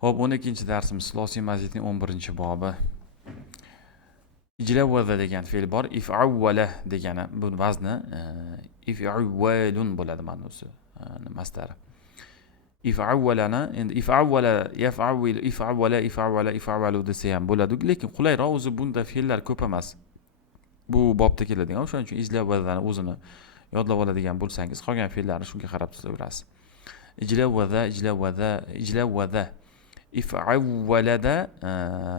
Hop, 12-chi darsimiz sulosiy mazidning 11-bobi. Ijlawada degan fe'l bor. If'awwala degani bu vazni if'awwalun bo'ladi ma'nosi. Masdari. If'awwalani endi if'awwala yaf'awwil if'awwalu desa ham bo'ladi, lekin qulayroq o'zi bunda fe'llar ko'p emas. Bu bobda keladigan, o'shaning uchun ijlawadani o'zini yodlab oladigan bo'lsangiz, qolgan fe'llarni shunga qarab tutaverasiz. Ijlawada if'awwalada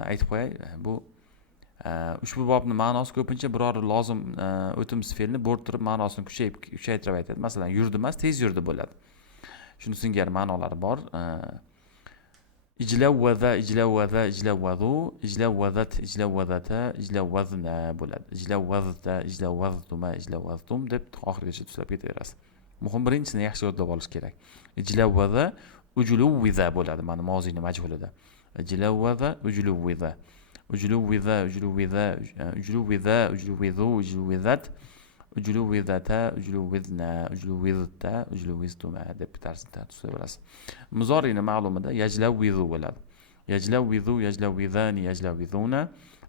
aytib qo'yay, bu ushbu bobning ma'nosi ko'pincha biror lozim o'timsiz fe'lni bo'rttirib ma'nosini kuchaytirib aytadi. Masalan, yurdi emas, tez yurdi bo'ladi. Shuni singari ma'nolari bor. Ijlawadu, ijlawadata, ijlawadna bo'ladi. Ijlawaztum deb oxirigacha tushirib ketaverasiz. Muhim birinchisini yaxshi yodlab olish kerak. Ijlawada ujluwiza bo'ladi, mana moziyning majhulida. Ijlawada ujluwiza. Ujluwizat, ujluwizata, ujluwizna, ujluwizta, ujluwiztuma deb bitarsizda tutaverasiz. Muzoriyning ma'lumida yajlawizu bo'ladi. Yajlawizani, yajlawizuna,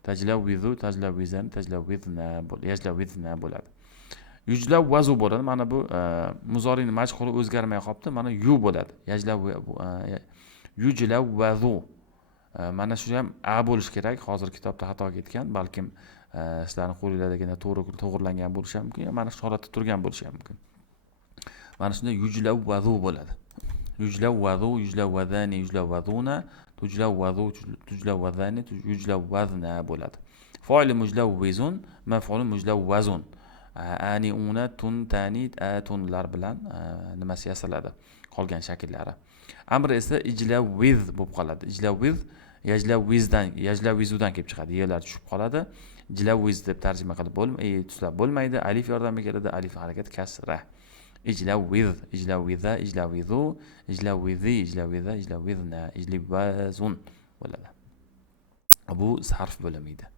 tajlawizu, tajlawizan, tajlawizna bo'ladi. Yujlawwazu bo'ladi. Mana bu muzoriyning majhuli o'zgarmay qolibdi. Mana yu bo'ladi. Yujlawwazu. Mana shu ham a bo'lish kerak. Hozir kitobda xato ketgan. Balkim sizlarning qo'linglardagina to'g'rilangan bo'lishi ham mumkin, mana shu holatda turgan bo'lishi ham mumkin. Mana shunda yujlawwazu bo'ladi. Yujlawwazu, yujlawwadani, yujlawwaduna, tujlawwazu, tujlawwadani, yujlawwazna bo'ladi. Fa'il mujlawwizun, maf'ul mujlawwazun. Ani, una, tun, tani, atunlar bilan nimasi yasaladi? Qolgan shakllari. Amr esa ijlawiz bo'lib qoladi. Ijlawiz yajlawizudan kelib chiqadi. Yelar tushib qoladi. Ijlawiz deb tarjima qilib tuslab bo'lmaydi. Alif yordamiga keladi. Alif harakat kasra. Ijlawiz, ijlawiza, ijlawizu, ijlawizi, ijlawiza, ijlawizna, ijlawazun bo'ladi. Bu sarf bo'lmaydi.